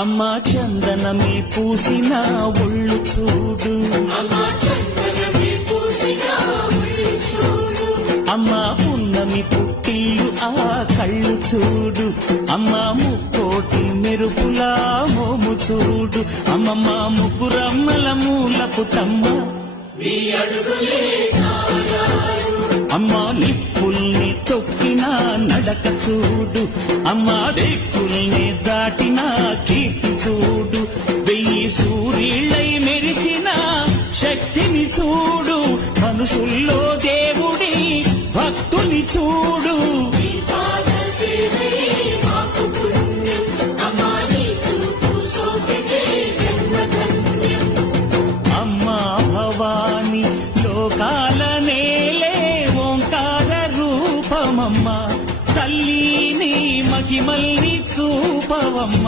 అమ్మా చందనమే పూసిన ఒళ్ళు చూడు, అమ్మా పున్నమి పుట్టిల్లు ఆ కళ్ళు చూడు, అమ్మా ముక్కోటి మెరుపులా మోము చూడు, అమ్మమ్మ ముగ్గురమ్మల మూల పుటమ్మ అమ్మా నిప్పుల్ని తొక్కిన నడక చూడు, అమ్మా దిక్కుల్ని దాటిన కీర్తి చూడు, 1000 సూర్యులై మెరిసిన శక్తిని చూడు, మనుషుల్లో దేవుడి భక్తుని చూడు. అమ్మా భవాని లోకాల నేలే ఓంకార రూపమమ్మ, తల్లిని మహిమల్ని చూపవమ్మ.